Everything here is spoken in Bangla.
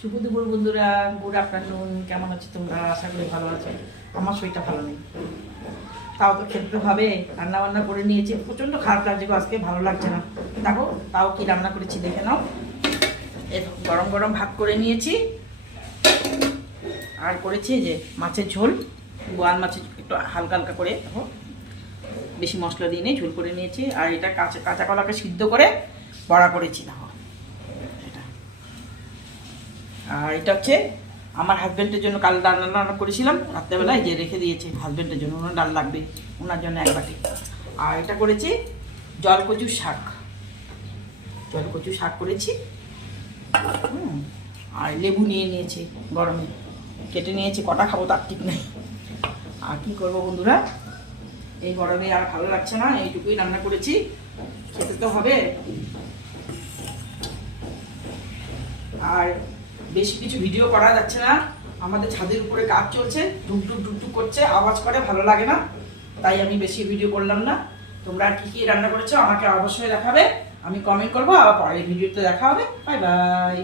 শুভ দুপুর বন্ধুরা, গুড আফটারনুন। কেমন আছো তোমরা? আশা করি ভালো আছো। আমার শরীরটা ভালো নেই, তাও তো খেতে হবে। রান্না বান্না করে নিয়েছি, প্রচণ্ড খারাপ লাগছে আজকে, ভালো লাগছে না। দেখো তাও কি রান্না করেছি দেখে নাও। এই গরম গরম ভাত করে নিয়েছি, আর করেছি যে মাছের ঝোল, বোয়াল মাছের একটু হালকা হালকা করে, দেখো বেশি মশলা দিয়ে নিয়ে ঝোল করে নিয়েছি। আর এটা কাঁচা কাঁচা কলাকে সিদ্ধ করে বড়া করেছি, দেখো এটা। আর এটা হচ্ছে আমার হাজব্যান্ডের জন্য কাল রান্না করেছিলাম রাত্রেবেলায়, যে রেখে দিয়েছে হাজব্যান্ডের জন্য, ওনার ডাল লাগবে, ওনার জন্য এক বাটি। আর এটা করেছি জলকচুর শাক, জলকচুর শাক করেছি। আর লেবু নিয়ে নিয়েছি, গরমে কেটে নিয়েছি, কটা খাবো তার ঠিক নেই। আর কি করবো বন্ধুরা, এই গরমে আর ভালো লাগছে না, এইটুকুই রান্না করেছি, খেতে তো হবে। আর বেশি কিছু ভিডিও করা যাচ্ছে না, আমাদের ছাদের উপরে কাজ চলছে, ডুকডুক ডুকডুক করছে, আওয়াজ করে, ভালো লাগে না, তাই আমি বেশি ভিডিও করলাম না। তোমরা আর কি রান্না করেছো আমাকে অবশ্যই দেখাবে, আমি কমেন্ট করবো, আবার পরের ভিডিওতে দেখা হবে। Bye bye.